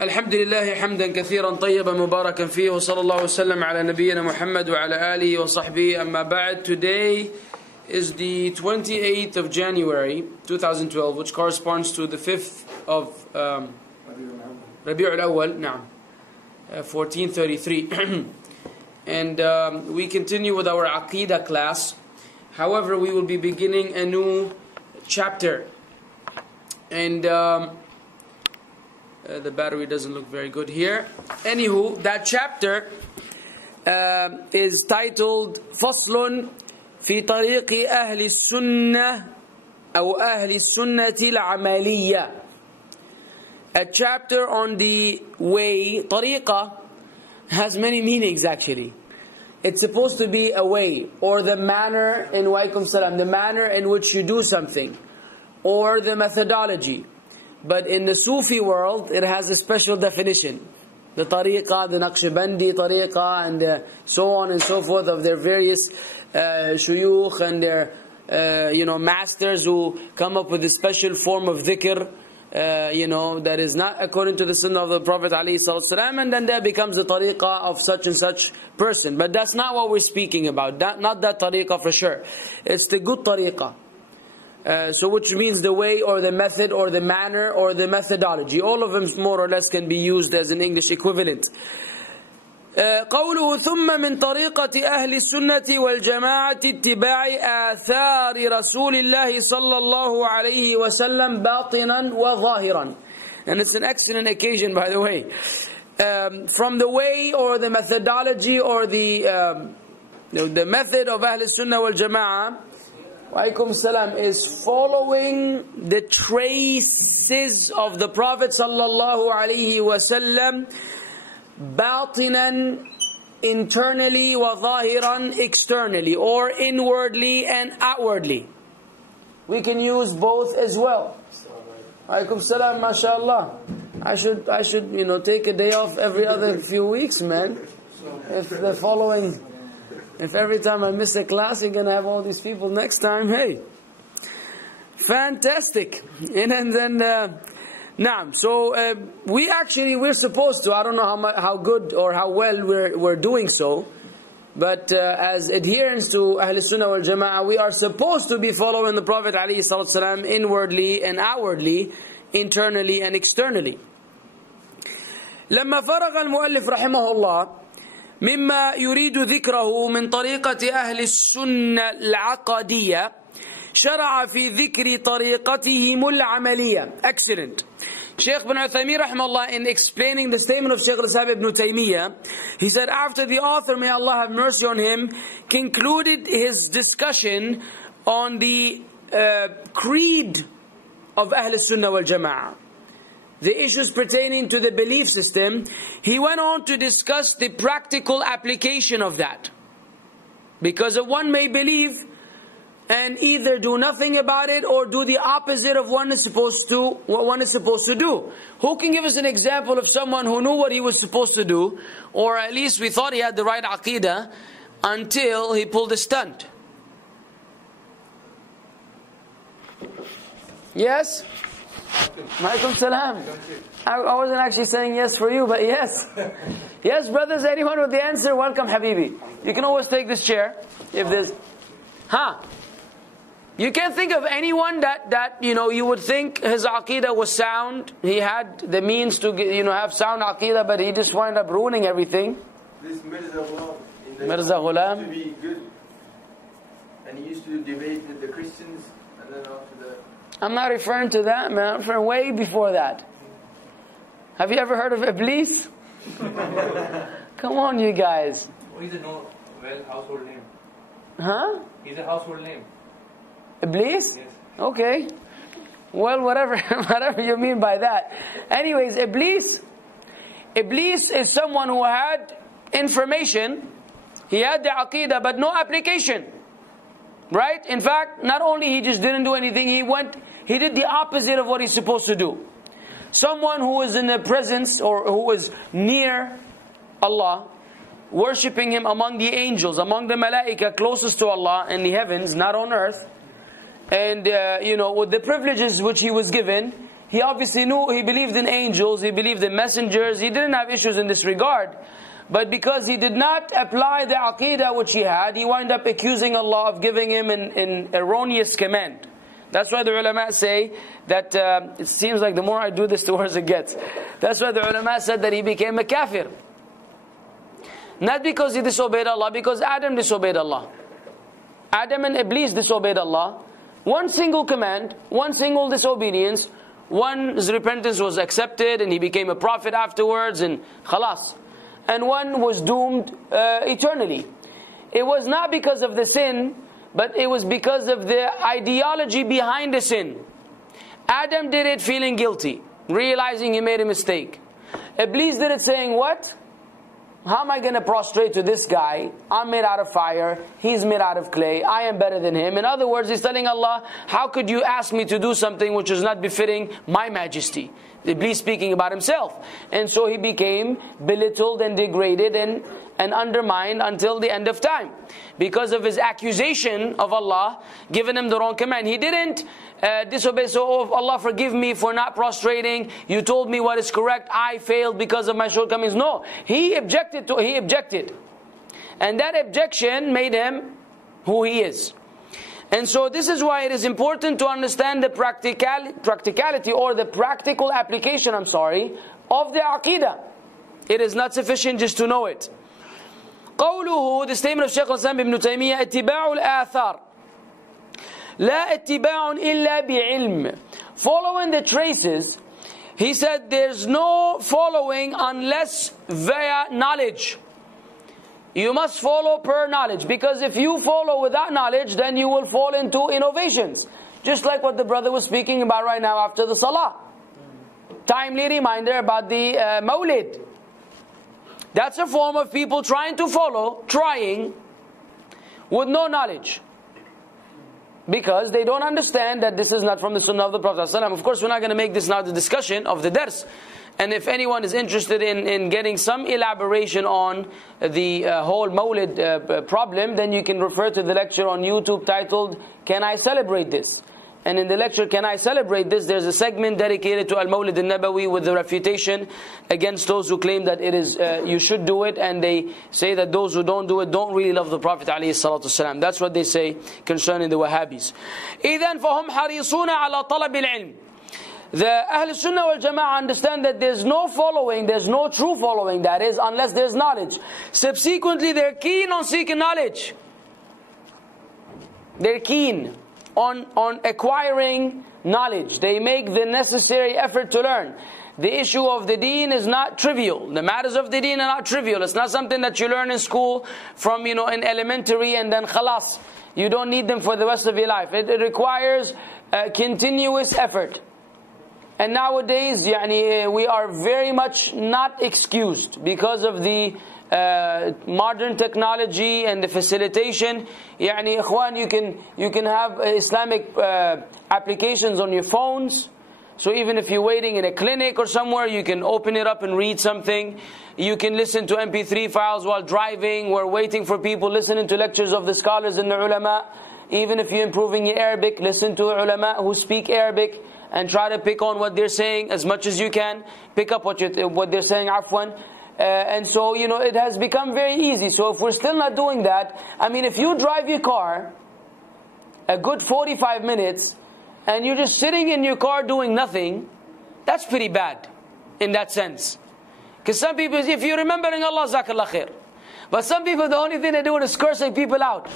الحمد لله حمدا كثيرا طيبا مباركا فيه وصلى الله وسلم على نبينا محمد وعلى آله وصحبه أما بعد. Today is the 28th of January 2012, which corresponds to the 5th of Rabi'ul Awwal, نعم, 1433. And we continue with our Aqeedah class. However, we will be beginning a new chapter. And the battery doesn't look very good here. Anywho, that chapter is titled فصل في طريق أهل السنة أو أهل السنة العملية. A chapter on the way. طريقة has many meanings actually. It's supposed to be a way, or the manner in the manner in which you do something, or the methodology. But in the Sufi world, it has a special definition. The tariqah, the Naqshbandi tariqah, and so on and so forth of their various shuyukh and their masters who come up with a special form of dhikr, that is not according to the sunnah of the Prophet ﷺ, and then that becomes the tariqah of such and such person. But that's not what we're speaking about. Not that tariqah for sure. It's the good tariqah. So which means the way or the method or the manner or the methodology. All of them more or less can be used as an English equivalent. قوله ثم من طريقة أهل السنة والجماعة اتباع آثار رسول الله صلى الله عليه وسلم باطنا وظاهرا. And it's an excellent occasion, by the way. From the way or the methodology or the method of Ahl Sunnah wal Jama'ah, Wa'alaikum salam, is following the traces of the Prophet sallallahu alaihi wasallam, batinan, internally, wa zahiran, externally, or inwardly and outwardly. We can use both as well. Wa'alaikum salam, mashallah. I should take a day off every other few weeks, man. If every time I miss a class, you're going to have all these people next time, hey. Fantastic. And then, so we're supposed to, I don't know how good or how well we're doing so, but as adherents to AhluSunnah wal Jama'ah, we are supposed to be following the Prophet ﷺ inwardly and outwardly, internally and externally. لما فرغ المؤلف رحمه الله مما يريد ذكره من طريقة أهل السنة العقدية شرع في ذكر طريقتهم العملية. Excellent. Shaykh ibn Uthaymeen rahimahullah, in explaining the statement of Shaykh al-Islam ibn Taymiyyah, he said after the author, may Allah have mercy on him, concluded his discussion on the creed of Ahl Sunnah wal Jama'ah, the issues pertaining to the belief system, he went on to discuss the practical application of that. Because one may believe and either do nothing about it or do the opposite of what one is supposed to do. Who can give us an example of someone who knew what he was supposed to do, or at least we thought he had the right aqidah, until he pulled a stunt? Yes? Ma'alaikum salam. I wasn't actually saying yes for you, but yes. Yes, brothers, anyone with the answer? Welcome, Habibi. You can always take this chair if there's... You can't think of anyone that you would think his aqidah was sound. He had the means to have sound aqidah, but he just wound up ruining everything. This Mirza Ghulam. used to be good, and he used to debate with the Christians, and then after that. I'm not referring to that, man. I'm referring way before that. Have you ever heard of Iblis? Come on, you guys. He's a household name. Huh? He's a household name. Iblis? Yes. Okay. Well, whatever you mean by that. Anyways, Iblis is someone who had information, he had the aqidah, but no application. Right? In fact, not only he just didn't do anything, he did the opposite of what he's supposed to do. Someone who is in the presence or who is near Allah, worshipping Him among the angels, among the malaika closest to Allah in the heavens, not on earth, and with the privileges which he was given, He obviously knew, he believed in angels, he believed in messengers, he didn't have issues in this regard. But because he did not apply the Aqeedah which he had, he wound up accusing Allah of giving him an erroneous command. That's why the ulama say that, it seems like the more I do this, the worse it gets. That's why the ulama said that he became a kafir. Not because he disobeyed Allah, because Adam disobeyed Allah. Adam and Iblis disobeyed Allah. One single command, one single disobedience, one's repentance was accepted and he became a prophet afterwards and khalas. And one was doomed eternally. It was not because of the sin, but it was because of the ideology behind the sin. Adam did it feeling guilty, realizing he made a mistake. Iblis did it saying, what? How am I going to prostrate to this guy? I'm made out of fire, he's made out of clay, I am better than him. In other words, he's telling Allah, how could you ask me to do something which is not befitting my majesty? Iblis speaking about himself. And so he became belittled and degraded and undermined until the end of time. Because of his accusation of Allah, giving him the wrong command. He didn't disobey, so oh, Allah forgive me for not prostrating, you told me what is correct, I failed because of my shortcomings. No, he objected. And that objection made him who he is. And so this is why it is important to understand the practicality or the practical application, of the Aqeedah. It is not sufficient just to know it. قوله, the statement of Shaykh al-Islam ibn Taymiyyah, اتباع الآثار لا اتباع إلا بعلم. Following the traces, he said there's no following unless via knowledge. You must follow per knowledge, because if you follow without knowledge, then you will fall into innovations. Just like what the brother was speaking about right now after the salah. Timely reminder about the Mawlid. That's a form of people trying to follow, trying, with no knowledge. Because they don't understand that this is not from the Sunnah of the Prophet ﷺ. Of course, we're not going to make this now the discussion of the dars. And if anyone is interested in getting some elaboration on the whole Mawlid problem, then you can refer to the lecture on YouTube titled, Can I Celebrate This? And in the lecture, Can I Celebrate This? There's a segment dedicated to Al-Mawlid al-Nabawi with the refutation against those who claim that it is you should do it, and they say that those who don't do it don't really love the Prophet ﷺ. That's what they say concerning the Wahhabis. إِذَنْ فَهُمْ حَرِيصُونَ عَلَى طَلَبِ الْعِلْمِ. The AhluSunnah wal Jama'ah understand that there's no following, there's no true following, that is, unless there's knowledge. Subsequently, they're keen on seeking knowledge. They're keen on acquiring knowledge. They make the necessary effort to learn. The issue of the deen is not trivial. The matters of the deen are not trivial. It's not something that you learn in school from, in elementary and then khalas. You don't need them for the rest of your life. It requires continuous effort. And nowadays, we are very much not excused because of the modern technology and the facilitation. Ikhwan, you can have Islamic applications on your phones. So even if you're waiting in a clinic or somewhere, you can open it up and read something. You can listen to MP3 files while driving. We're waiting for people, listening to lectures of the scholars and the ulama. Even if you're improving your Arabic, listen to ulama who speak Arabic and try to pick on what they're saying as much as you can. Pick up what they're saying, afwan. And so, it has become very easy. So if we're still not doing that, if you drive your car a good 45 minutes and you're just sitting in your car doing nothing, that's pretty bad in that sense. Because some people, if you're remembering Allah, Jazakallah khair. But some people, the only thing they do is cursing people out.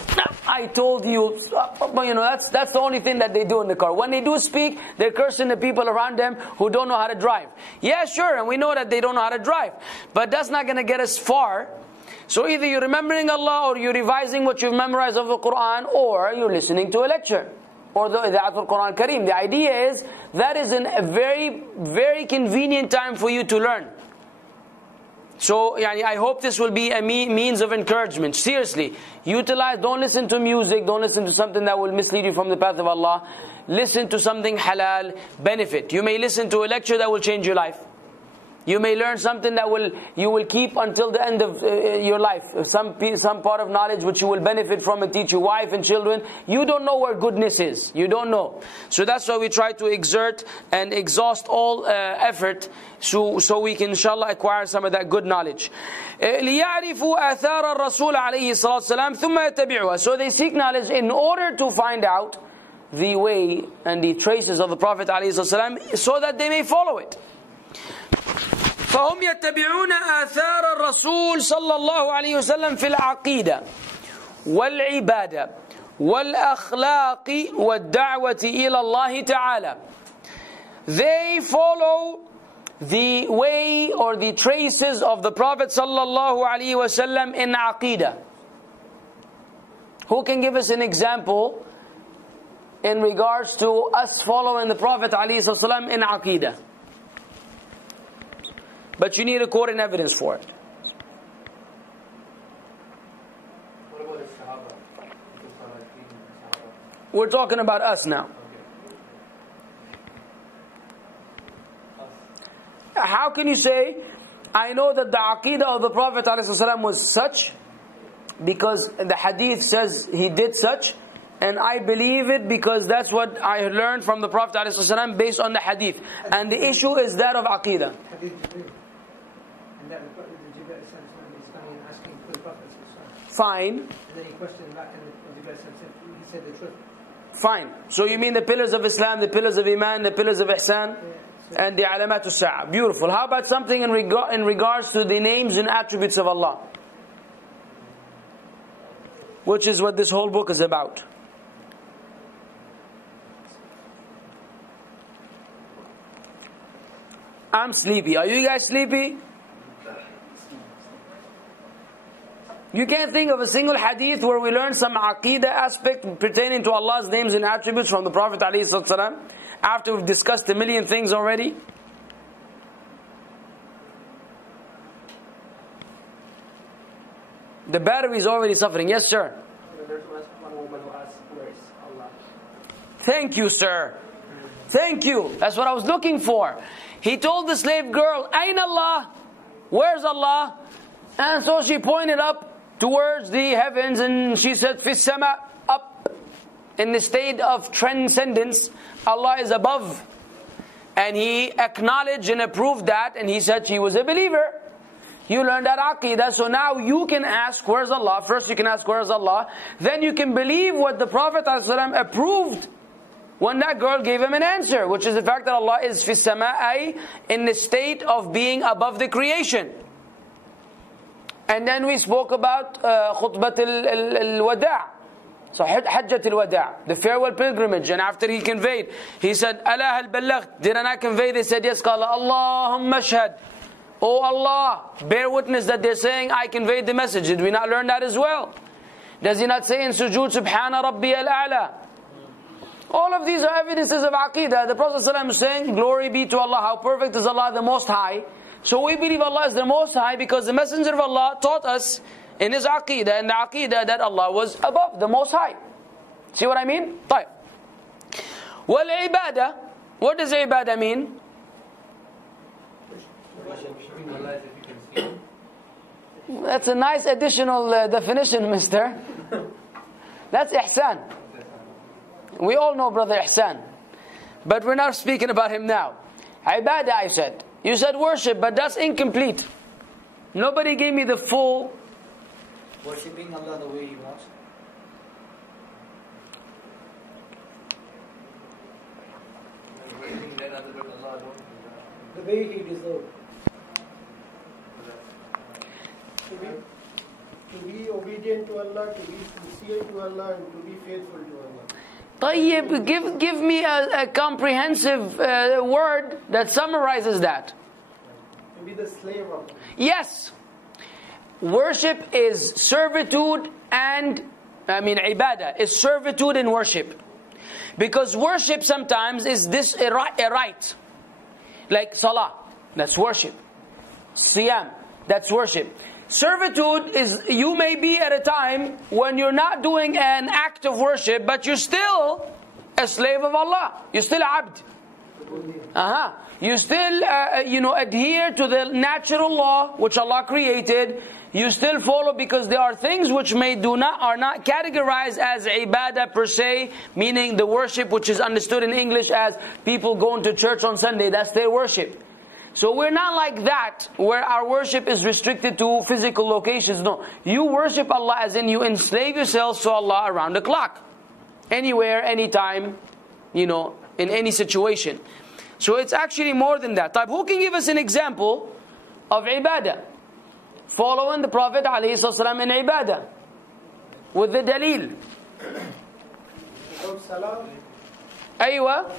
I told you, that's the only thing that they do in the car. When they do speak, they're cursing the people around them who don't know how to drive. Yeah, sure, and we know that they don't know how to drive. But that's not going to get us far. So either you're remembering Allah, or you're revising what you've memorized of the Quran, or you're listening to a lecture, or the Aqeedatul Quran Kareem. The idea is, that is a very, very convenient time for you to learn. So, I hope this will be a means of encouragement. Seriously, utilize, don't listen to music, don't listen to something that will mislead you from the path of Allah. Listen to something halal, benefit. You may listen to a lecture that will change your life. You may learn something that you will keep until the end of your life. Some part of knowledge which you will benefit from and teach your wife and children. You don't know where goodness is. You don't know. So that's why we try to exert and exhaust all effort so we can inshallah acquire some of that good knowledge. لِيَعْرِفُوا آثَارَ الرَّسُولِ عَلَيْهِ الصَّلَاةُ وَالسَّلَامُ ثُمَّ يَتَّبِعُهَا. So they seek knowledge in order to find out the way and the traces of the Prophet ﷺ so that they may follow it. فهم يتبعون آثار الرسول صلى الله عليه وسلم في العقيدة والعبادة والأخلاق والدعوة إلى الله تعالى. They follow the way or the traces of the Prophet صلى الله عليه وسلم in Aqidah. Who can give us an example in regards to us following the Prophet ﷺ in Aqidah? But you need a court and evidence for it. What about the Sahaba? We're talking about us now. How can you say, I know that the Aqidah of the Prophet ﷺ was such, because the hadith says he did such, and I believe it because that's what I learned from the Prophet ﷺ based on the hadith. And the issue is that of Aqidah. That the Jibreel is coming and asking for the Prophet. Fine. And then he questioned back and Jibreel he said the truth. Fine. So you mean the pillars of Islam, the pillars of Iman, the pillars of Ihsan, and the Alamatul Sa'a. Beautiful. How about something in regards to the names and attributes of Allah? Which is what this whole book is about. I'm sleepy. Are you guys sleepy? You can't think of a single hadith where we learn some aqidah aspect pertaining to Allah's names and attributes from the Prophet ﷺ after we've discussed a million things already? The battery is already suffering. Yes, sir. There's one woman who asked, where is Allah? Thank you, sir. Thank you. That's what I was looking for. He told the slave girl, Ayn Allah? Where's Allah? And so she pointed up towards the heavens and she said, Fis sama, up. In the state of transcendence, Allah is above. And he acknowledged and approved that, and he said she was a believer. You learned that aqidah, so now you can ask, where's Allah? First you can ask, where's Allah? Then you can believe what the Prophet ﷺ approved when that girl gave him an answer, which is the fact that Allah is fis sama'i, in the state of being above the creation. And then we spoke about khutbat al-wada'. So Hajjat al-wada', the farewell pilgrimage. And after he conveyed, he said, Ala hal ballagh, did I not convey? They said, yes. Qala Allahumma ashhad. Oh Allah, bear witness that they're saying, I conveyed the message. Did we not learn that as well? Does he not say in sujood, Subhana Rabbi al-A'la? All of these are evidences of aqidah. The Prophet ﷺ is saying, glory be to Allah. How perfect is Allah the Most High. So we believe Allah is the Most High because the Messenger of Allah taught us in his aqidah, in the aqidah, that Allah was above, the Most High. See what I mean? طيب. Wal-ibadah. What does ibadah mean? That's a nice additional definition, mister. That's ihsan. We all know brother Ihsan. But we're not speaking about him now. Ibadah, I said. You said worship, but that's incomplete. Nobody gave me the full... Worshipping Allah the way He wants. The way He deserved. To be obedient to Allah, to be sincere to Allah, and to be faithful to Allah. طيب, give me a comprehensive word that summarizes that. To be the slave of Allah. Yes. Worship is servitude and, ibadah is servitude in worship. Because worship sometimes is this a right. Like salah, that's worship. Siyam, that's worship. Servitude is, you may be at a time when you're not doing an act of worship, but you're still a slave of Allah. You're still abd. You still, adhere to the natural law which Allah created. You still follow, because there are things which are not categorized as ibadah per se, meaning the worship which is understood in English as people going to church on Sunday. That's their worship. So we're not like that, where our worship is restricted to physical locations. No, you worship Allah as in you enslave yourselves to Allah around the clock, anywhere, anytime, in any situation. So it's actually more than that. Who can give us an example of ibadah? Following the Prophet ﷺ in ibadah with the dalil. Salam. Aywa.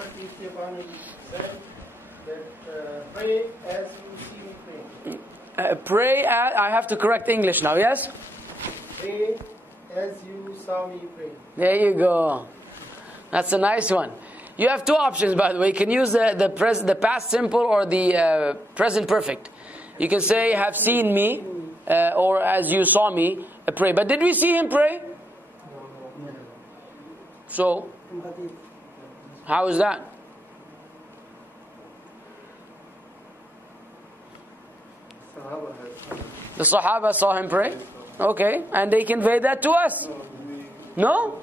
Pray as you see me praying. Pray as, I have to correct English now, yes? Pray as you saw me praying. There you go. That's a nice one. You have two options, by the way. You can use the past simple or the present perfect. You can say, have seen me, or as you saw me pray. But did we see him pray? So, how is that? The Sahaba saw him pray? Okay. And they conveyed that to us? No?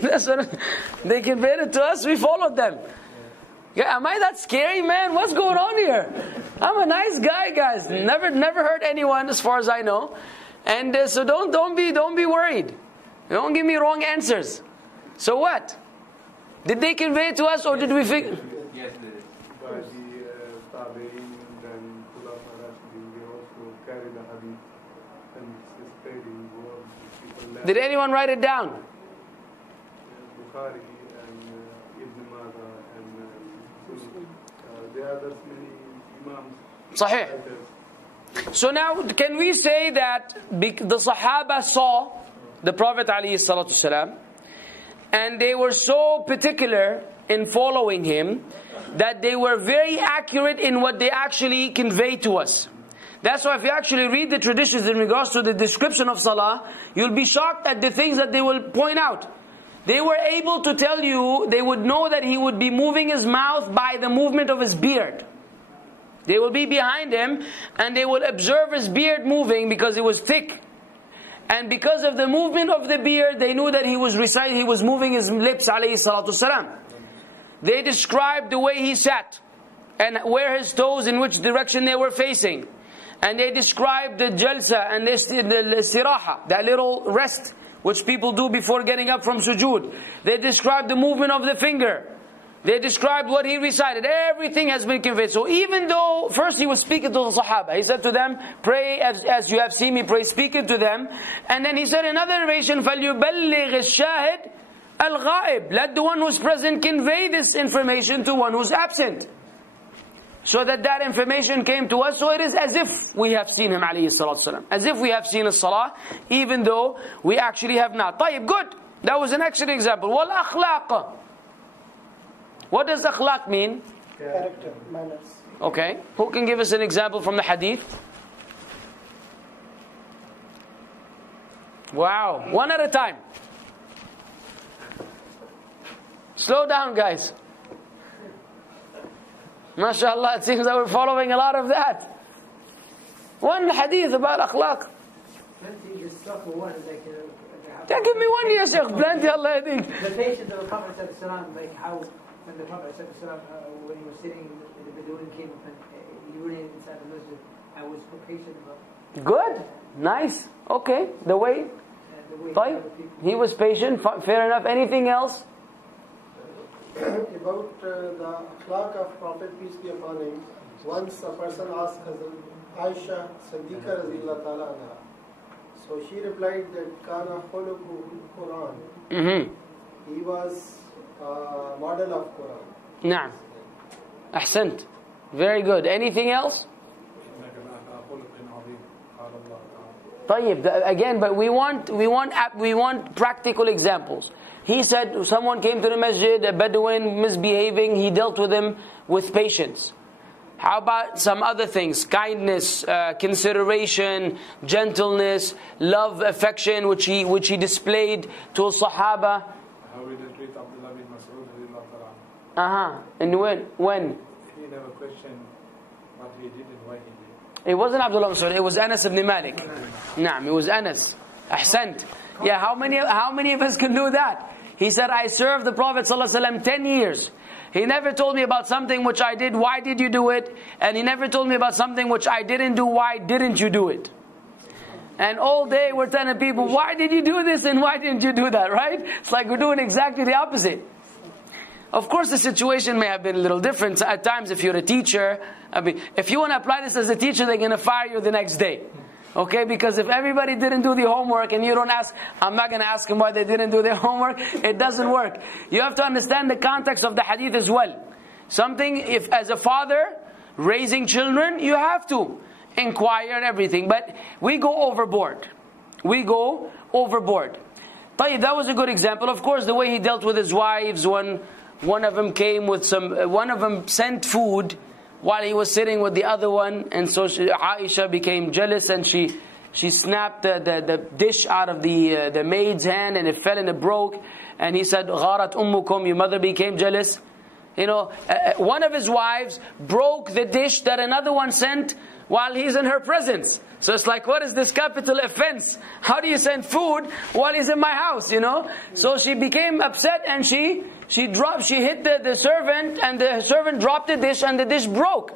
That's what, they conveyed it to us, we followed them. Yeah, am I that scary, man? What's going on here? I'm a nice guy, guys. Never hurt anyone as far as I know. And so don't be worried. Don't give me wrong answers. So what? Did they convey it to us, or did we figure? Yes, they did. By the Tabi'in and Khulafa Rashidin, they also carry the hadith and spreading word. Did anyone write it down? Bukhari and Ibn Majah and there are thus many imams. Sahih. So now, can we say that the Sahaba saw the Prophet ﷺ, and they were so particular in following him that they were very accurate in what they actually convey to us? That's why if you actually read the traditions in regards to the description of Salah, you'll be shocked at the things that they will point out. They were able to tell you, they would know that he would be moving his mouth by the movement of his beard. They will be behind him and they will observe his beard moving because it was thick. And because of the movement of the beard, they knew that he was reciting, he was moving his lips, alayhi salatu salam. They described the way he sat and where his toes, in which direction they were facing. And they described the jalsa and the siraha, that little rest which people do before getting up from sujood. They described the movement of the finger. They described what he recited. Everything has been conveyed. So even though first he was speaking to the Sahaba, he said to them, pray as you have seen me pray, speaking to them. And then he said in another narration, فَلْيُبَلِّغِ الشَّاهِدْ الْغَائِبِ, let the one who's present convey this information to one who's absent. So that information came to us. So it is as if we have seen him, alayhi salatu salam. As if we have seen his salah, even though we actually have not. طيب, good. That was an excellent example. وَالْأَخْلَاقَ. What does akhlaq mean? Character, manners. Okay. Who can give us an example from the hadith? Wow. One at a time. Slow down, guys. MashaAllah, it seems that we're following a lot of that. One hadith about akhlaq. Give me one, ya Shaykh. Plenty, Allah, I think. The patient of the Prophet ﷺ, like how when the Prophet ﷺ, when he was sitting, the Bedouin came up and urinated inside the masjid. I was patient about. Good. Nice. Okay. The way. He was patient. Fair enough. Anything else? About the akhlaq of Prophet, peace be upon him, once a person asked Aisha Siddiqa radhiyallahu ta'ala anha. So she replied that Kana khuluquhu Quran. He was a model of Quran. Naam. Ahsant. Very good. Anything else? طيب, again, but we want practical examples. He said someone came to the masjid, a Bedouin misbehaving, he dealt with him with patience. How about some other things? Kindness, consideration, gentleness, love, affection, which he displayed to a Sahaba. How we treat Abdullah bin Mas'ud. And when? He never questioned what he did and why he did. It wasn't Abdullah Mas'ud, it was Anas ibn Malik. Naam, it was Anas. Ahsant. Yeah, how many of us can do that? He said, I served the Prophet ﷺ 10 years. He never told me about something which I did, why did you do it? And he never told me about something which I didn't do, why didn't you do it? And all day we're telling people, why did you do this and why didn't you do that, right? It's like we're doing exactly the opposite. Of course the situation may have been a little different. At times if you're a teacher, if you want to apply this as a teacher, they're going to fire you the next day. Okay, because if everybody didn't do the homework and you don't ask, I'm not going to ask them why they didn't do their homework, it doesn't work. You have to understand the context of the hadith as well. Something, if as a father, raising children, you have to inquire and everything. But we go overboard. We go overboard. Tayyib, that was a good example. Of course, the way he dealt with his wives, when one of them came with one of them sent food, while he was sitting with the other one, and so Aisha became jealous and she snapped the dish out of the maid's hand and it fell and it broke. And he said, "Gharat ummukum," your mother became jealous. You know, one of his wives broke the dish that another one sent while he's in her presence. So it's like, what is this capital offense? How do you send food while he's in my house, you know? So she became upset and she hit the servant, and the servant dropped the dish and the dish broke.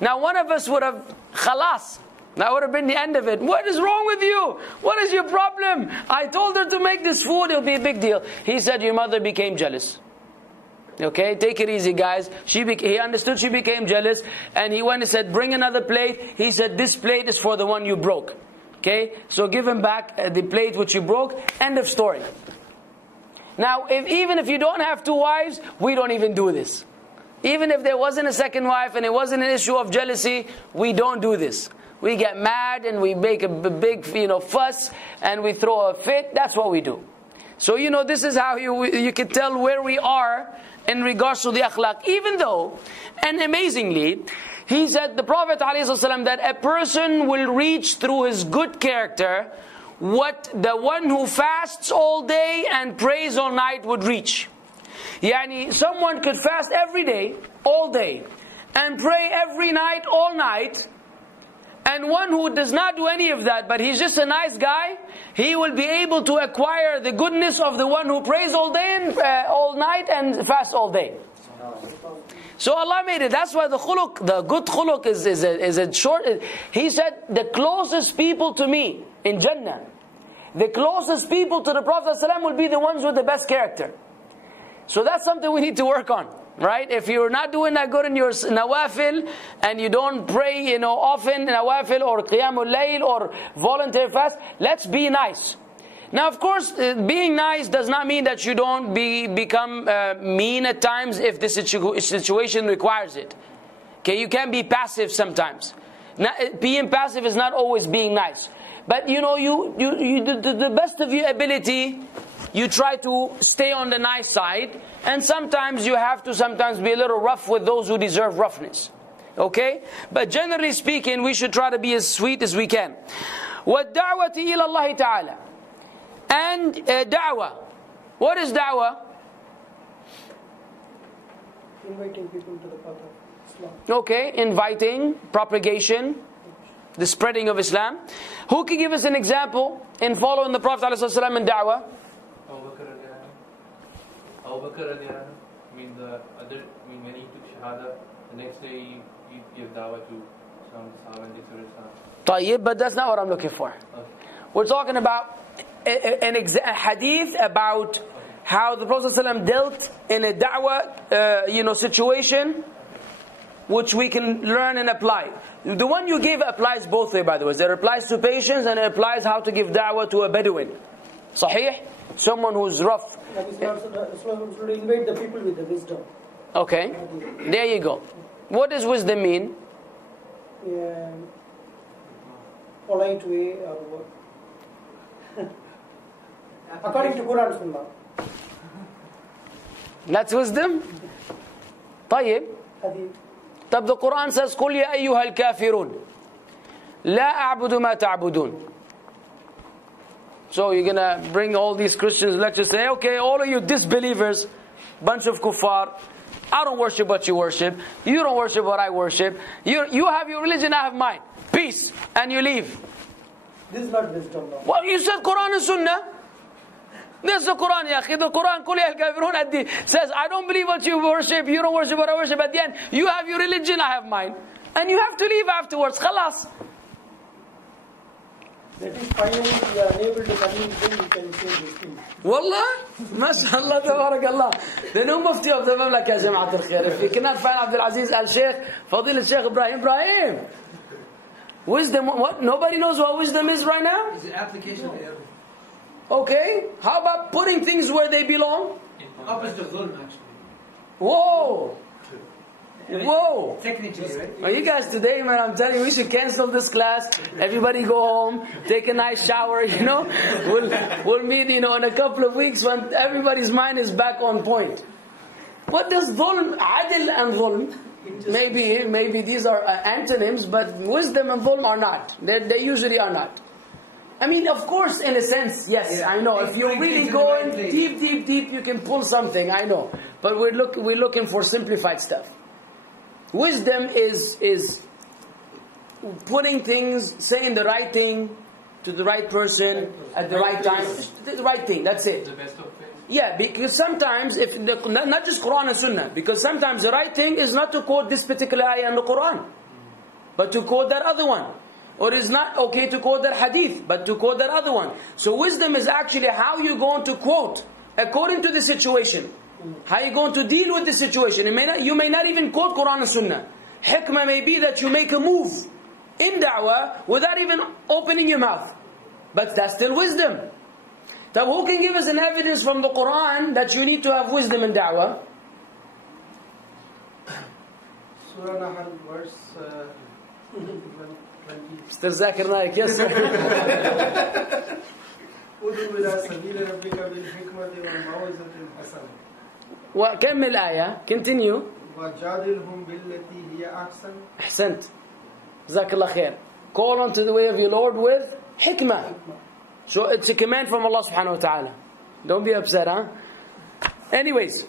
Now one of us would have, khalas, that would have been the end of it. What is wrong with you? What is your problem? I told her to make this food, it'll be a big deal. He said, your mother became jealous. Okay, take it easy guys. He understood she became jealous, and he went and said, bring another plate. He said, this plate is for the one you broke. Okay, so give him back the plate which you broke. End of story. Now, even if you don't have two wives, we don't even do this. Even if there wasn't a second wife and it wasn't an issue of jealousy, we don't do this. We get mad and we make a big fuss and we throw a fit. That's what we do. So this is how you can tell where we are in regards to the akhlaq. Even though, and amazingly, he said, the Prophet ﷺ, that a person will reach through his good character what the one who fasts all day and prays all night would reach. Yani, someone could fast every day, all day, and pray every night, all night. And one who does not do any of that, but he's just a nice guy, he will be able to acquire the goodness of the one who prays all day and all night and fasts all day. So Allah made it. That's why the good khuluq is a short. He said, the closest people to me in Jannah, the closest people to the Prophet ﷺ will be the ones with the best character. So that's something we need to work on. Right? If you're not doing that good in your nawafil, and you don't pray, often nawafil or qiyamul layl or voluntary fast, let's be nice. Now, of course, being nice does not mean that you don't become mean at times if the situation requires it. Okay, you can be passive sometimes. Being passive is not always being nice. But the best of your ability, you try to stay on the nice side, and sometimes you have to be a little rough with those who deserve roughness. Okay? But generally speaking, we should try to be as sweet as we can. وَالدَّعْوَةِ إِلَى اللَّهِ تَعَالَى. And da'wah. What is da'wah? Inviting people to the path of Islam. Okay, inviting, propagation, the spreading of Islam. Who can give us an example in following the Prophet ﷺ in da'wah? Abu Bakr, when he took Shahada, the next day he gave da'wah to some Sahaba and Islam. Tayyib, but that's not what I'm looking for. Okay. We're talking about a hadith about how the Prophet ﷺ dealt in a da'wah situation, which we can learn and apply. The one you gave applies both ways, by the way. It applies to patience and it applies how to give da'wah to a Bedouin. Sahih? Someone who's rough. Islam should invite the people with the wisdom. Okay, there you go. What does wisdom mean? Polite way or what? According to Quran and Sunnah. That's wisdom? طيب. طب the Quran says قُلْ يَا أَيُّهَا الْكَافِرُونَ لَا أَعْبُدُ مَا تَعْبُدُونَ. So you're going to bring all these Christians lectures, say, okay, all of you disbelievers, bunch of kuffar, I don't worship what you worship. You don't worship what I worship. You have your religion, I have mine. Peace. And you leave. This is not wisdom now. Well, you said Quran and Sunnah. This is the Quran, ya akhi. The Quran, Qul ya al-kafirun at the says, I don't believe what you worship. You don't worship what I worship. At the end, you have your religion, I have mine. And you have to leave afterwards. Khalas. That is finally we are unable to convince them, we can change this thing. Wallah, mashallah, tabarakallah. The new mufti of the Mamlaka, Jama'at al-Khair. If you cannot find Abdul Aziz al-Sheikh, Fadil al-Sheikh Ibrahim. Wisdom, what? Nobody knows what wisdom is right now? It's the application of everything. Okay. How about putting things where they belong? Opposite of dhulm, actually. Whoa. Whoa. Technically, right? Well, you guys today, man, I'm telling you, we should cancel this class. Everybody go home, take a nice shower, you know. We'll meet, you know, in a couple of weeks when everybody's mind is back on point. What does dhulm, adil and dhulm? Maybe these are antonyms, but wisdom and dhulm are not. They usually are not. I mean, of course, in a sense, yes, Yeah. I know. If you're really going deep, you can pull something, I know. But we're looking for simplified stuff. Wisdom is putting things, saying the right thing to the right person at the right time. The right thing, that's it. The best of faith. Yeah, because sometimes, not just Quran and Sunnah, because sometimes the right thing is not to quote this particular ayah in the Quran, but to quote that other one. Or it's not okay to quote that hadith, but to quote that other one. So wisdom is actually how you're going to quote according to the situation. How you're going to deal with the situation. You may not even quote Quran and Sunnah. Hikmah may be that you make a move in da'wah without even opening your mouth. But that's still wisdom. So who can give us an evidence from the Quran that you need to have wisdom in da'wah? Surah Nahl, verse 20. Mr. Zakir Naik, yes sir. ادعو إلى سبيل ربك بالحكمة والموعظة الحسنة. وكمل آية. Continue. وجادلهم بالتي هي أحسن. أحسنت. جزاك الله خير. Call unto the way of your Lord with hikmah. So it's a command from Allah subhanahu wa ta'ala. Don't be upset, huh? Anyways.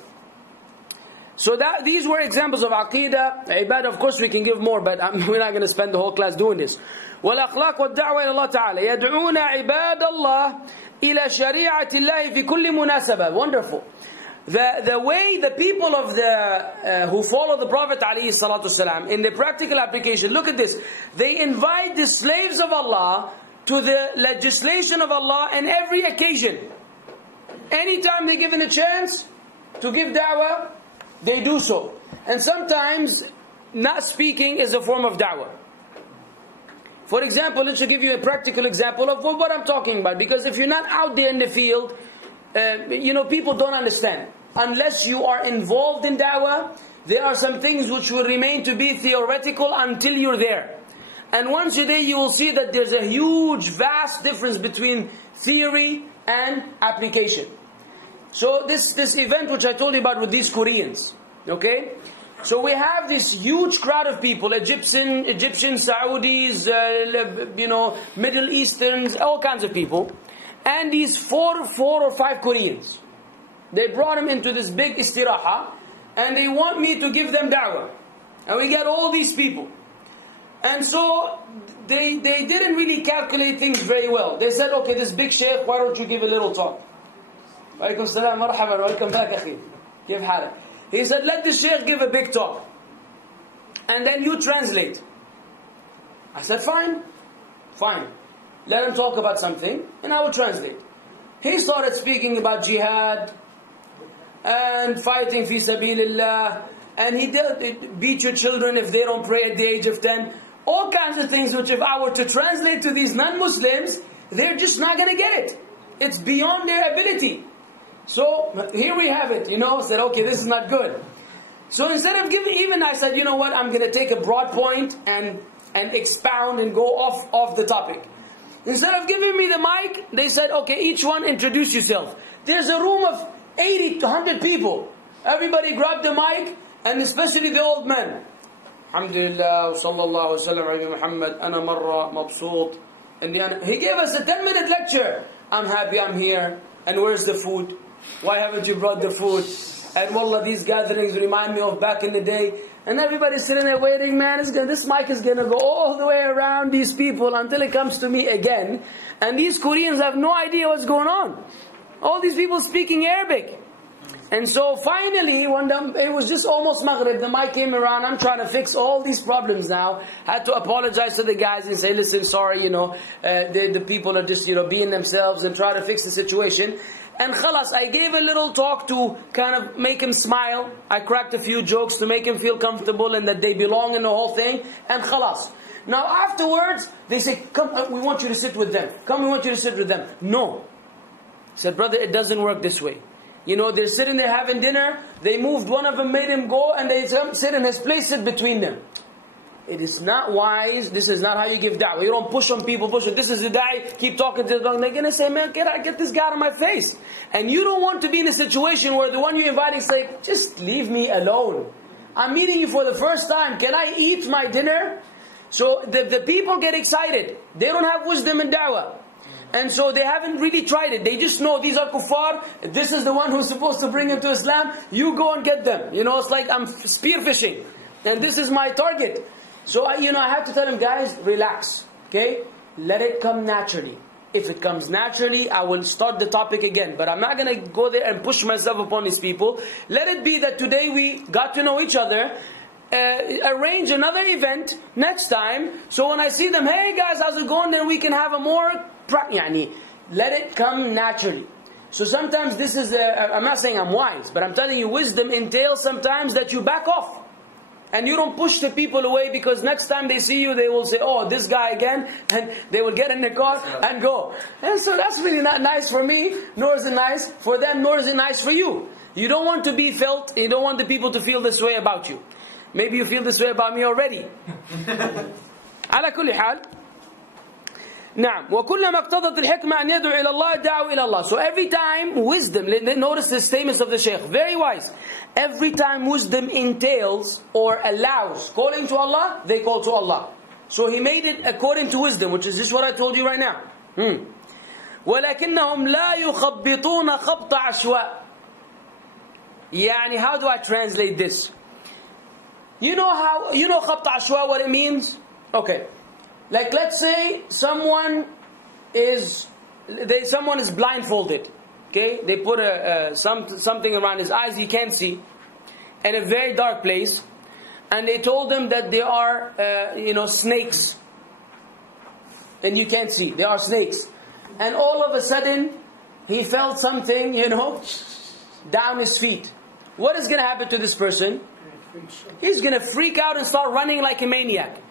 So these were examples of aqidah. Ibadah, of course we can give more, but we're not going to spend the whole class doing this. والأخلاق والدعوة إلى الله تعالى يدعون عباد الله إلى شريعة الله في كل مناسبة. Wonderful. The way the people of who follow the Prophet عليه الصلاة والسلام in the practical application, look at this. They invite the slaves of Allah to the legislation of Allah on every occasion. Anytime they're given a chance to give da'wah, they do so. And sometimes not speaking is a form of da'wah. For example, let's give you a practical example of what I'm talking about. Because if you're not out there in the field, people don't understand. Unless you are involved in da'wah, there are some things which will remain to be theoretical until you're there. And once you're there, you will see that there's a huge, vast difference between theory and application. So this event which I told you about with these Koreans, okay? So we have this huge crowd of people, Egyptian Saudis, Middle Easterns, all kinds of people. And these four or five Koreans. They brought them into this big istiraha, and they want me to give them da'wah. And we get all these people. And so they didn't really calculate things very well. They said, okay, this big sheikh, why don't you give a little talk? Walaikum salam, marhaban, welcome back, akhi. Kif halak? He said, let the sheikh give a big talk. And then you translate. I said, fine. Let him talk about something, and I will translate. He started speaking about jihad, and fighting fi sabilillah, and he did beat your children if they don't pray at the age of 10. All kinds of things which if I were to translate to these non-Muslims, they're just not going to get it. It's beyond their ability. So here we have it, said, okay, this is not good. So instead of giving, even I said, you know what, I'm going to take a broad point and expound and go off the topic. Instead of giving me the mic, they said, okay, each one introduce yourself. There's a room of 80 to 100 people. Everybody grabbed the mic, and especially the old men. Alhamdulillah, sallallahu alaihi wasallam, Muhammad, ana marra, mabsoot. And he gave us a 10-minute lecture. I'm happy I'm here. And where's the food? Why haven't you brought the food? And wallah, these gatherings remind me of back in the day. And everybody's sitting there waiting, man, this mic is going to go all the way around these people until it comes to me again. And these Koreans have no idea what's going on. All these people speaking Arabic. And so finally, it was just almost Maghrib, the mic came around, I'm trying to fix all these problems now. Had to apologize to the guys and say, listen, sorry, the people are just, being themselves, and try to fix the situation. And khalas, I gave a little talk to kind of make him smile. I cracked a few jokes to make him feel comfortable and that they belong in the whole thing. And khalas. Now afterwards, they say, come, we want you to sit with them. Come, we want you to sit with them. No. I said, brother, it doesn't work this way. They're sitting there having dinner. They moved, one of them made him go, and they sit in his place, sit between them. It is not wise. This is not how you give da'wah. You don't push on people, push on. This is the da'i, keep talking to them. They're going to say, man, get this guy out of my face. And you don't want to be in a situation where the one you're inviting is like, just leave me alone. I'm meeting you for the first time. Can I eat my dinner? So the people get excited. They don't have wisdom in da'wah. And so they haven't really tried it. They just know these are kuffar. This is the one who's supposed to bring him to Islam. You go and get them. It's like I'm spearfishing. And this is my target. So I have to tell him, guys, relax. Okay? Let it come naturally. If it comes naturally, I will start the topic again. But I'm not going to go there and push myself upon these people. Let it be that today we got to know each other. Arrange another event next time. So when I see them, hey guys, how's it going? Then we can have a more... let it come naturally. So sometimes this is, I'm not saying I'm wise, but I'm telling you, wisdom entails sometimes that you back off. And you don't push the people away, because next time they see you, they will say, oh, this guy again. And they will get in the car and go. And so that's really not nice for me, nor is it nice for them, nor is it nice for you. You don't want to be felt, you don't want the people to feel this way about you. Maybe you feel this way about me already. على كل حال. نعم وكلما اقتضت الحكمة أن يدعو إلى الله دعوا إلى الله. So every time wisdom, notice the statements of the Shaykh, very wise. Every time wisdom entails or allows calling to Allah, they call to Allah. So he made it according to wisdom, which is just what I told you right now. ولكنهم لا يخبطون خبط عشواء. يعني, how do I translate this? You know خبط عشواء, what it means? Okay. Like, let's say someone is blindfolded. Okay, they put something around his eyes he can't see, in a very dark place, and they told him that there are snakes, and you can't see. There are snakes, and all of a sudden he felt something, down his feet. What is going to happen to this person? He's going to freak out and start running like a maniac.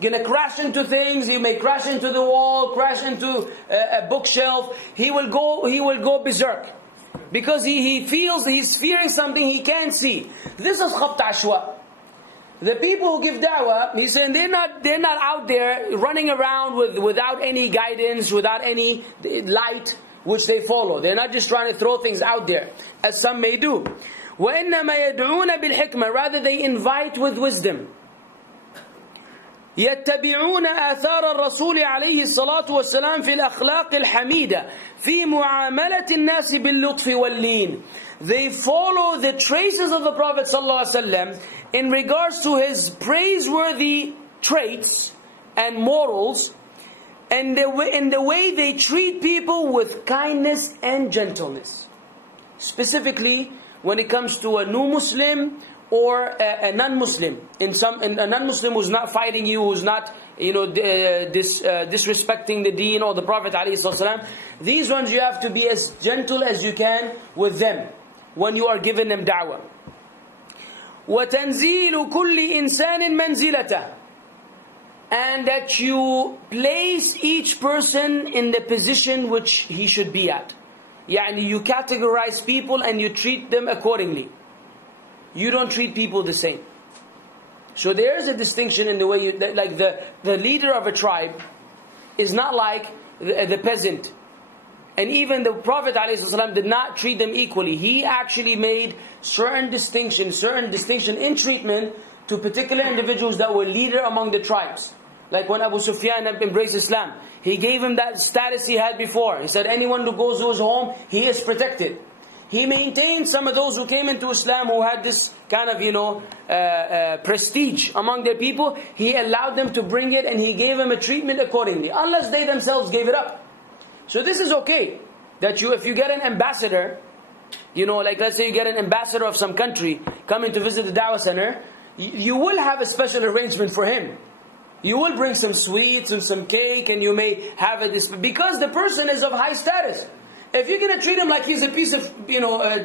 Gonna crash into things. He may crash into the wall, crash into a bookshelf. He will go berserk, because he feels he's fearing something he can't see. This is khabt ashwa. The people who give da'wah, he's saying they're not out there running around without any guidance, without any light which they follow. They're not just trying to throw things out there, as some may do. وَإِنَّمَا يَدْعُونَ بِالْحِكْمَةِ. Rather, they invite with wisdom. يتبعون آثار الرسول عليه الصلاة والسلام في الأخلاق الحميدة في معاملة الناس باللطف واللين. They follow the traces of the Prophet ﷺ in regards to his praiseworthy traits and morals, and in the way they treat people with kindness and gentleness. Specifically, when it comes to a new Muslim or a non-Muslim, a non-Muslim who's not fighting you, who's not disrespecting the deen or the Prophet ﷺ, these ones you have to be as gentle as you can with them when you are giving them da'wah. وَتَنْزِيلُ كُلِّ إِنسَانٍ مَنْزِلَتَهُ. And that you place each person in the position which he should be at. Yani, you categorize people and you treat them accordingly. You don't treat people the same. So there is a distinction in the way like the leader of a tribe is not like the peasant. And even the Prophet ﷺ did not treat them equally. He actually made certain distinction in treatment to particular individuals that were leader among the tribes. Like when Abu Sufyan embraced Islam, he gave him that status he had before. He said anyone who goes to his home, he is protected. He maintained some of those who came into Islam who had this kind of, prestige among their people. He allowed them to bring it and he gave them a treatment accordingly, unless they themselves gave it up. So this is okay. That if you get an ambassador, like let's say you get an ambassador of some country coming to visit the Dawah Center, you will have a special arrangement for him. You will bring some sweets and some cake, and you may have it because the person is of high status. If you're going to treat him like he's a piece of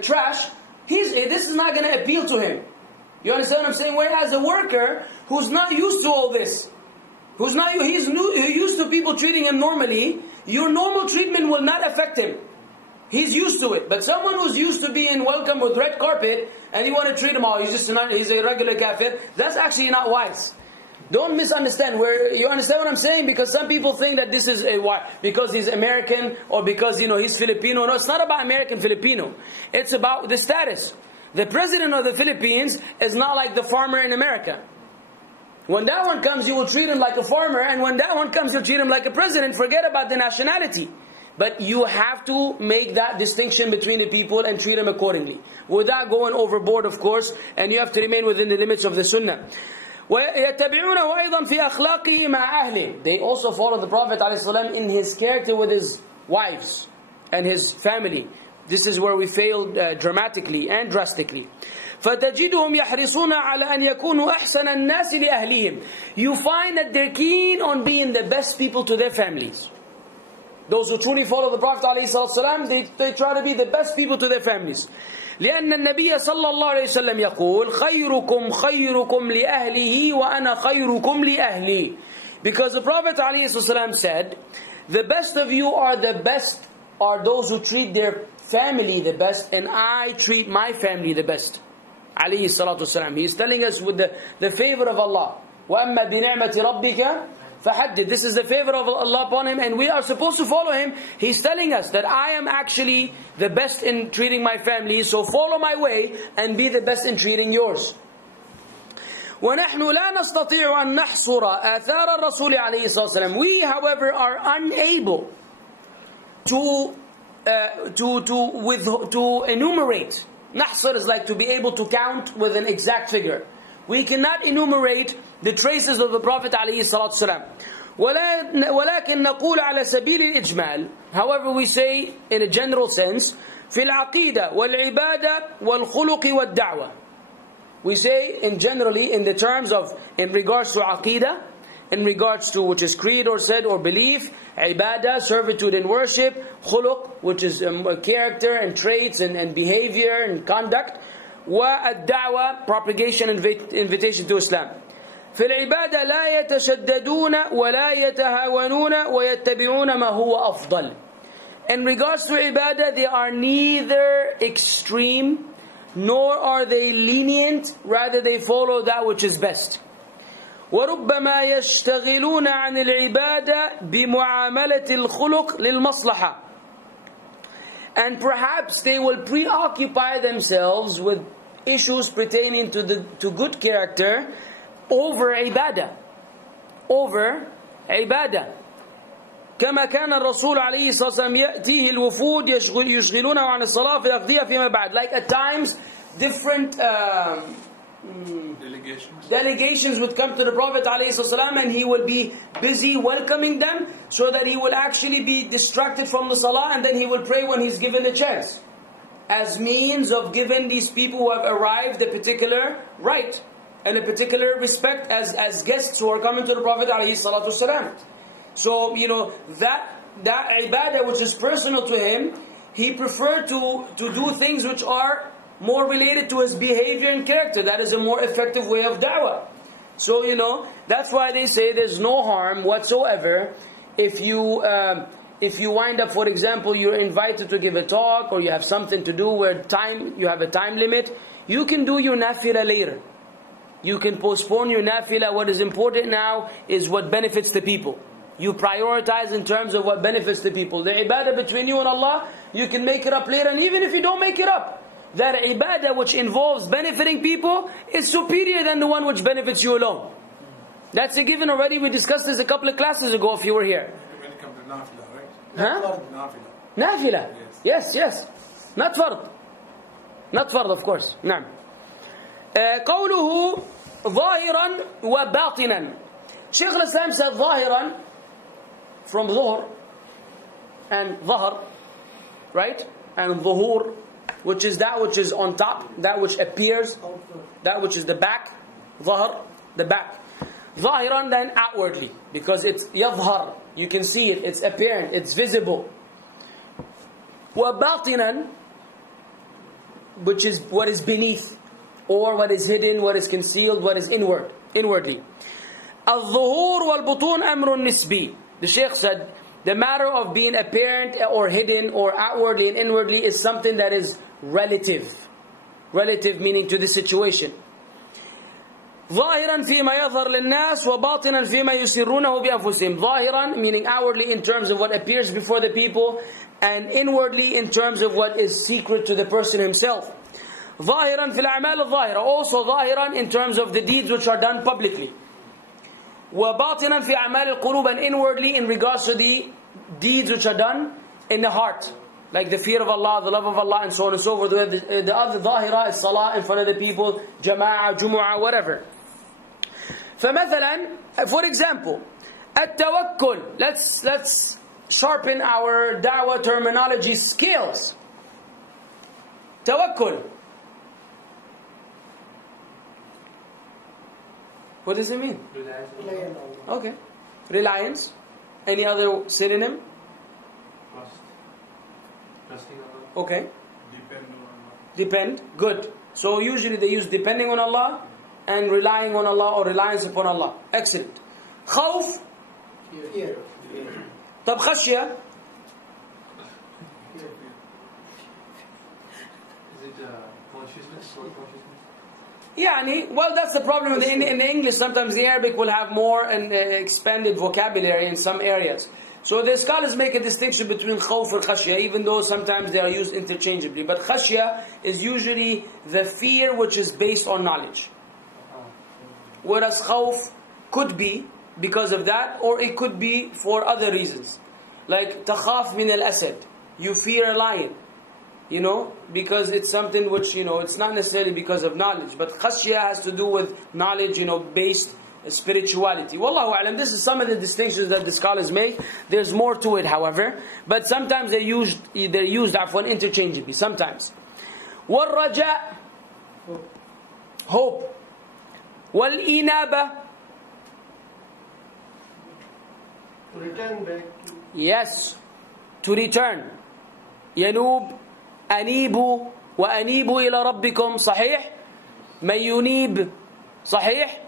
trash, this is not going to appeal to him. You understand what I'm saying? Whereas a worker who's not used to all this, he's used to people treating him normally, your normal treatment will not affect him. He's used to it. But someone who's used to being welcomed with red carpet, and you want to treat him he's a regular kafir, that's actually not wise. Don't misunderstand. You understand what I'm saying? Because some people think that this is because he's American or because he's Filipino. No, it's not about American Filipino. It's about the status. The president of the Philippines is not like the farmer in America. When that one comes, you will treat him like a farmer, and when that one comes, you'll treat him like a president. Forget about the nationality. But you have to make that distinction between the people and treat them accordingly, without going overboard, of course. And you have to remain within the limits of the Sunnah. وَيَتَّبِعُونَهُ أَيْضًا فِي أَخْلَاقِهِ مَعَ أَهْلِهِ. They also follow the Prophet ﷺ in his character with his wives and his family. This is where we failed dramatically and drastically. فَتَجِدُهُمْ يَحْرِصُونَ عَلَى أَنْ يَكُونُوا أَحْسَنَ النَّاسِ لِأَهْلِهِمْ. You find that they're keen on being the best people to their families. Those who truly follow the Prophet ﷺ, they try to be the best people to their families. لأن النبي صلى الله عليه وسلم يقول خيركم خيركم لأهله وأنا خيركم لأهلي. Because the Prophet ﷺ said, the best of you are those who treat their family the best, and I treat my family the best. عليه الصلاة والسلام. He is telling us with the favor of Allah. وَأَمَّا بِنِعْمَةِ رَبِّكَ فَحَدِّثْ. This is the favor of Allah upon him, and we are supposed to follow him. He's telling us that I am actually the best in treating my family, so follow my way and be the best in treating yours. وَنَحْنُ لَا نَسْتَطِيعُ أَن نَحْصُرَ آثَارَ الرَّسُولِ عَلَيْهِ الصَّلَاةُ وَالسَّلَامُ. We, however, are unable to enumerate. Nahsar is like to be able to count with an exact figure. We cannot enumerate the traces of the Prophet ﷺ. ولكن نقول على سبيل الإجمال. However, we say in a general sense, في العقيدة والعبادة والخلق والدعوة. We say in the terms of, in regards to aqidah, in regards to which is creed or said or belief, ibadah, servitude and worship, khuluq, which is character and traits and behavior and conduct, والدعوة, propagation and invitation to Islam. في العبادة لا يتشددون ولا يتهاونون ويتبعون ما هو أفضل. In regards to ibadah, they are neither extreme nor are they lenient, rather they follow that which is best. وربما يشتغلون عن العبادة بمعاملة الخلق للمصلحة. And perhaps they will preoccupy themselves with issues pertaining to good character over ibadah. كما كان الرسول عليه الصلاة والسلام يأتيه الوفود يشغلونه عن الصلاة في الأقضية فيما بعد. Like at times different delegations would come to the Prophet ﷺ, and he will be busy welcoming them, so that he will actually be distracted from the salah, and then he will pray when he's given a chance, as means of giving these people who have arrived a particular right and a particular respect as guests who are coming to the Prophet ﷺ. So that ibadah which is personal to him, he preferred to do things which are more related to his behavior and character. That is a more effective way of da'wah. So that's why they say there's no harm whatsoever if you wind up, for example, you're invited to give a talk, or you have something to do where you have a time limit. You can do your nafilah later. You can postpone your nafilah. What is important now is what benefits the people. You prioritize in terms of what benefits the people. The ibadah between you and Allah, you can make it up later. And even if you don't make it up, that ibadah which involves benefiting people is superior than the one which benefits you alone. That's a given already. We discussed this a couple of classes ago if you were here. When it comes to nafilah, right? Huh? Nafilah. Nafilah. Yes. Not fard. Not fard, of course. نعم. قوله ظاهرا وباطنا. Shaykh al-Islam said ظاهرا from ظهر and ظهر, right? And ظهور, which is that which is on top, that which appears, that which is the back. ظهر, the back. ظاهرا, then outwardly, because it's يظهر, you can see it, it's apparent, it's visible. وباطنا, which is what is beneath, or what is hidden, what is concealed, what is inwardly. الظهور والبطون أمر نسبي. The Shaykh said, the matter of being apparent or hidden or outwardly and inwardly is something that is relative. Relative meaning to the situation. ظاهرا فيما يظهر للناس وباطنا فيما يسرونه بأنفسهم. ظاهرا meaning outwardly in terms of what appears before the people, and inwardly in terms of what is secret to the person himself. ظاهرا في الأعمال الظاهرة, also ظاهرا in terms of the deeds which are done publicly. وباطنا في أعمال القلوب, and inwardly in regards to the deeds which are done in the heart, like the fear of Allah, the love of Allah, and so on and so forth. The other ظاهرة is salah in front of the people, جماعة, جمعة, whatever. فمثلا, for example, التوكل. Let's sharpen our da'wah terminology skills. Tawakkul. What does it mean? Reliance. Okay. Reliance. Any other synonym? Trust. Trusting Allah. Okay. Depend on Allah. Depend. Good. So usually they use depending on Allah and relying on Allah or reliance upon Allah. Excellent. Khawf. Fear. طب خشية. Is it consciousness or consciousness? يعني, well, that's the problem in the English. Sometimes the Arabic will have more and expanded vocabulary in some areas. So the scholars make a distinction between khawf and khashya, even though sometimes they are used interchangeably. But khashya is usually the fear which is based on knowledge. Whereas khawf could be because of that, or it could be for other reasons. Like takhaf min al-asad, you fear a lion. You know, because it's something which, you know, it's not necessarily because of knowledge. But khashya has to do with knowledge, you know, based spirituality. Wallahu a'lam. This is some of the distinctions that the scholars make. There's more to it, however. But sometimes they're used interchangeably. Sometimes. وَالرَّجَاء, hope. وَالْإِنَابَةِ, To return back to yes, to return. ينوب, أنيبوا وأنيبوا إلى ربكم, صحيح. من ينيب, صحيح.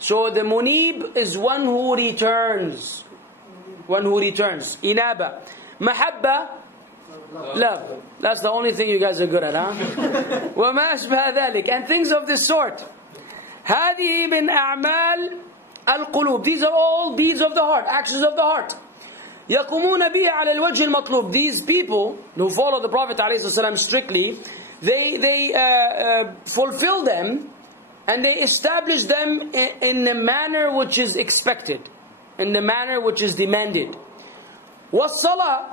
So the munib is one who returns. One who returns. Inaba. Mahabba, love. That's the only thing you guys are good at, huh? وما أشبه ذلك, and things of this sort. هذه من أعمال القلوب. These are all deeds of the heart, actions of the heart. يقومون بها على الوجه المطلوب. These people who follow the Prophet ﷺ strictly, they fulfill them and they establish them in the manner which is expected, in the manner which is demanded. والصلاة,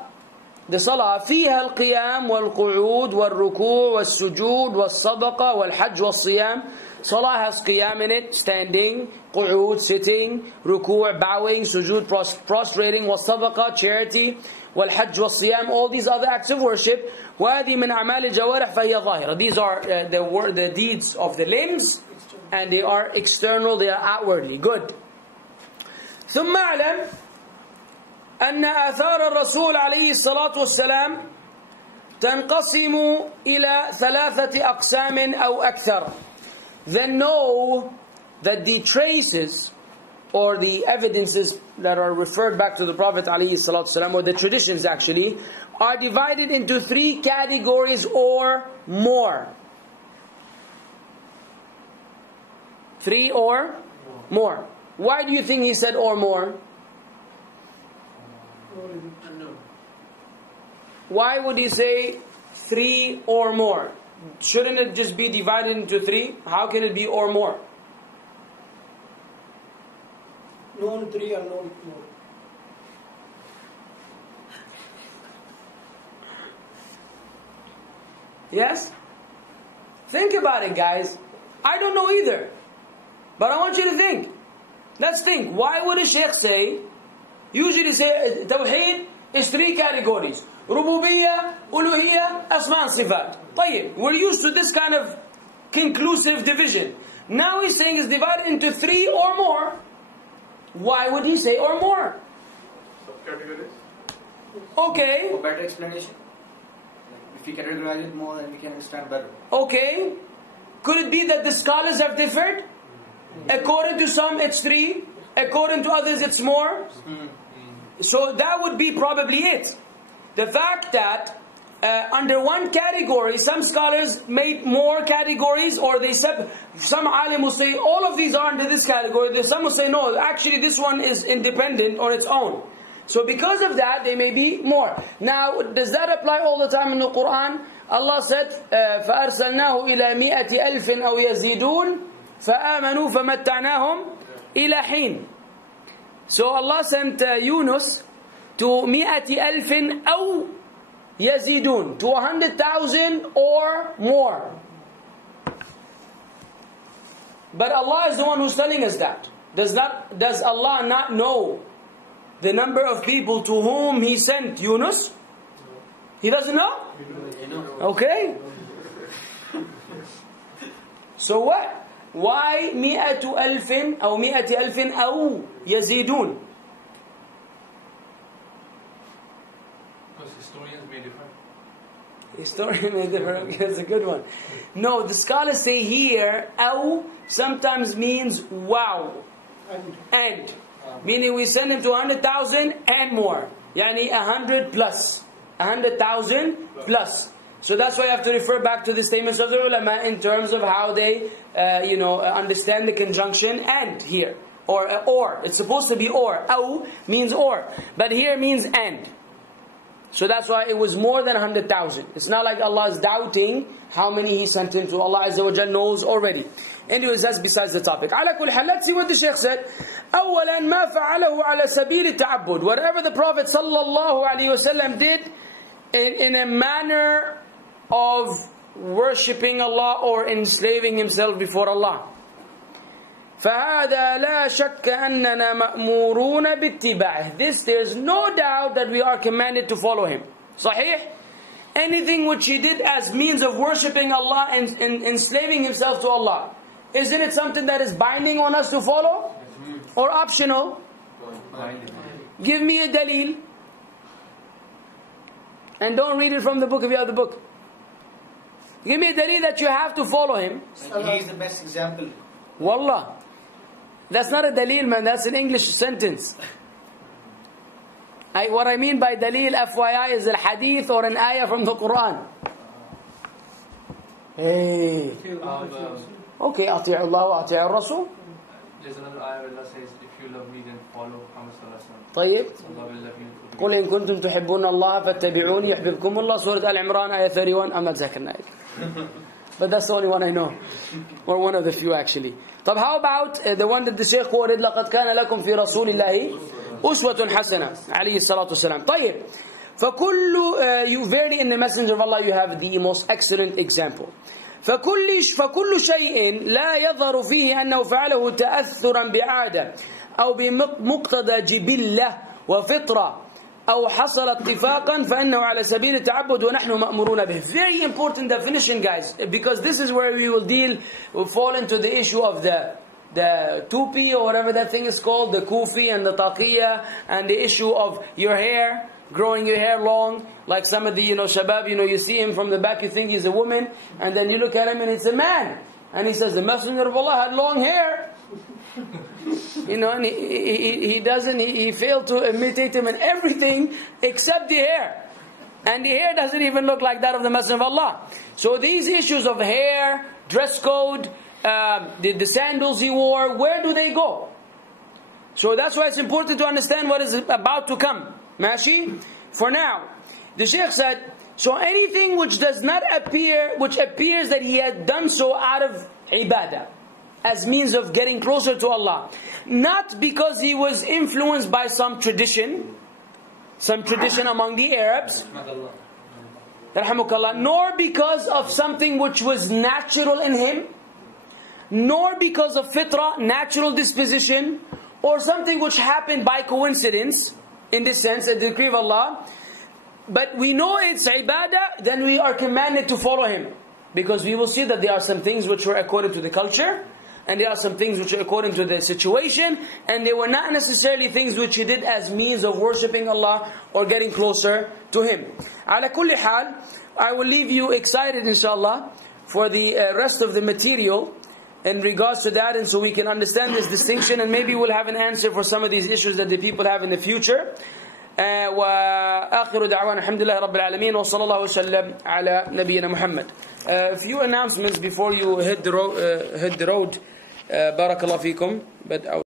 the salah, فيها القيام والقعود والركوع والسجود والصدقة والحج والصيام. Salah has qiyam in it, standing, qu'ud, sitting, ruku', bowing, sujood, prostrating, wasadaqah, charity, والحج والصيام, all these other acts of worship. وهذه من أعمال الجوارح فهي ظاهرة. These are the deeds of the limbs, and they are external, they are outwardly. Good. ثم أعلم أن آثار الرسول عليه الصلاة والسلام تنقسم إلى 3 أقسام أو أكثر. Then know that the traces or the evidences that are referred back to the Prophet ﷺ, or the traditions actually, are divided into 3 categories or more. 3 or more. Why do you think he said or more? Why would he say 3 or more? Shouldn't it just be divided into 3? How can it be or more? known 3, unknown 4. Yes? Think about it, guys. I don't know either. But I want you to think. Let's think. Why would a sheikh say, usually say, Tawheed is 3 categories. Rububiyyah, Uluhiyyah, Asma' and Sifat. طيب, we're used to this kind of conclusive division. Now he's saying it's divided into 3 or more. Why would he say or more? Subcategories? Okay. For better explanation. If we categorize it more, then we can understand better. Okay. Could it be that the scholars have differed? According to some it's 3, according to others it's more. So that would be probably it. The fact that under one category, some scholars made more categories, or they said, some alim will say all of these are under this category. Some will say no, actually this one is independent on its own. So because of that, they may be more. Now, does that apply all the time in the Quran? Allah said, فَأَرْسَلْنَاهُ إِلَى 100,000 أَوْ يَزِيدُونَ فَآمَنُوا فَمَتَّعْنَاهُمْ إِلَى حِينٍ. So Allah sent Yunus to 100,000 أَوْ يَزِيدُونَ, to 100,000 or more. But Allah is the one who's telling us that. Does Allah not know the number of people to whom He sent Yunus? He doesn't know? Okay. So what? Why 100,000 أو 100,000 أو يزيدون? Because historians may differ. Historian may differ. That's a good one. No, the scholars say here, أو sometimes means wow. And. Meaning we send him to 100,000 and more. Yani 100 plus. 100,000 plus. So that's why you have to refer back to the statements of the ulama in terms of how they, understand the conjunction and here. Or. It's supposed to be or. Aw means or. But here means and. So that's why it was more than 100,000. It's not like Allah is doubting how many He sent into. Allah Azza wa Jal knows already. Anyways, that's besides the topic. على كل حال, let's see what the Shaykh said. أولا ما فعله على سبيل التعبد. Whatever the Prophet sallallahu alaihi wasallam did in a manner of worshipping Allah or enslaving himself before Allah. فهذا لا شك أننا مأمورون باتباعه. This, there's no doubt that we are commanded to follow him. صحيح? Anything which he did as means of worshipping Allah and enslaving himself to Allah, isn't it something that is binding on us to follow? Or optional? Give me a dalil. And don't read it from the book if you have the book. Give me a dalil that you have to follow him. He is the best example. Wallah. That's not a dalil, man. That's an English sentence. What I mean by dalil, FYI, is a hadith or an ayah from the Quran. Hey. Okay, أطيع الله وأطيع الرسول. There's another ayah where Allah says, if you love me, then follow Muhammad sallallahu alaihi wasallam. طيب. Allah will love you. قل إن كنتم تحبون الله فاتبعوني يحببكم الله. Surah Al-Imran, ayah 31. I'm not ذاكرنا it. But that's the only one I know. Or one of the few actually. طب how about the one that the Shaykh quoted, لقد كان لكم في رسول الله أسوة حسنة عليه الصلاة والسلام. طيب. فكل you verily in the messenger of Allah you have the most excellent example. فكل شيء لا يظهر فيه أنه فعله تأثرا بعادة أو بمقتضى جبلة وفطرة أو حصل اتفاقا فإنه على سبيل التعبد ونحن مأمورون به. Very important definition, guys, because this is where we'll fall into the issue of the tupi or whatever that thing is called, the kufi and the taqiyya, and the issue of your hair, growing your hair long, like some of the shabab, you see him from the back, you think he's a woman, and then you look at him and it's a man, and he says the Messenger of Allah had long hair. And he failed to imitate him in everything except the hair. And the hair doesn't even look like that of the Messenger of Allah. So these issues of hair, dress code, the sandals he wore, where do they go? So that's why it's important to understand what is about to come. Mashi? For now, the Shaykh said, so anything which does not appear, which appears that he had done so out of ibadah, as means of getting closer to Allah, not because he was influenced by some tradition among the Arabs, Rahmukallah, nor because of something which was natural in him, nor because of fitrah, natural disposition, or something which happened by coincidence, in this sense, a decree of Allah. But we know it's ibadah, then we are commanded to follow him. Because we will see that there are some things which were according to the culture, and there are some things which are according to the situation, and they were not necessarily things which he did as means of worshipping Allah or getting closer to him. Ala kulli hal, I will leave you excited inshallah for the rest of the material in regards to that, and so we can understand this distinction, and maybe we'll have an answer for some of these issues that the people have in the future. وآخر دعوانا الحمد لله رب العالمين وصلى الله وسلم على نبينا محمد. A few announcements before you hit the road. بارك الله فيكم. But